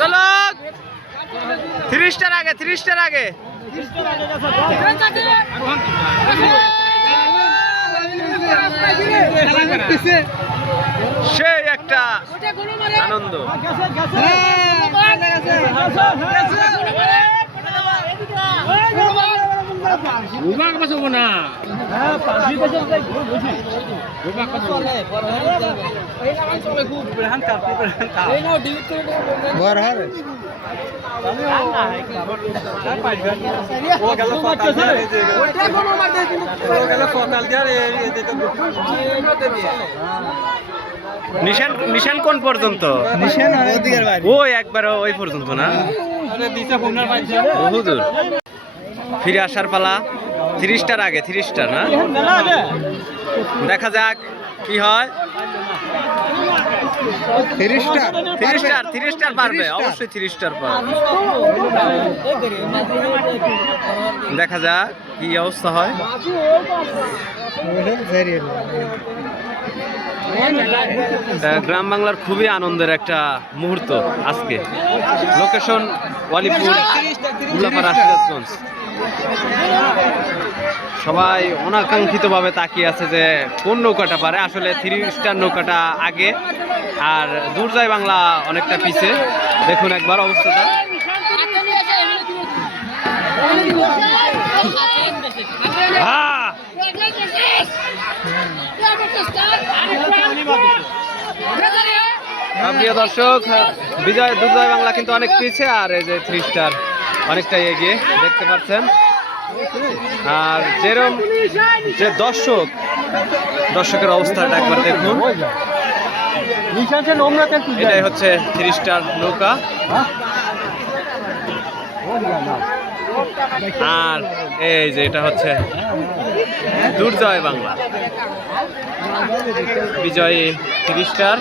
চলো 30টার আগে 30টার আগে সেই একটা আনন্দ। নিশান কোন পর্যন্ত? ওই একবার ওই পর্যন্ত না, বহুদূর। ফিরে আসার পালা 30টার আগে 30টা না, দেখা যাক কি হয়। 30টার পারবে অবশ্যই, 30টার পারবে। দেখা যাক কি অবস্থা হয়। গ্রাম বাংলার খুবই আনন্দের একটা মুহূর্ত আজকে। লোকেশন ওয়ালিপুর, উল্লাপাড়া, সিরাজগঞ্জ। সবাই অনাকাঙ্ক্ষিতভাবে তাকিয়ে আছে যে কোন নৌকাটা পারে। আসলে 30টার নৌকাটা আগে আর দুর্জয় বাংলা অনেকটা পিছে। দেখুন একবার অবস্থাটা। প্রিয় দর্শক, দুর্জয় বাংলা কিন্তু অনেক পিছে, আর এই যে 3 স্টার অনেকটাই এগিয়ে দেখতে পাচ্ছেন। আর যেরকম যে দর্শকের অবস্থাটা একবার দেখুন। এটাই হচ্ছে 3 স্টার নৌকা। আর এই যে এটা হচ্ছে দুর্জয় বাংলা, বিজয়ী 3 স্টার।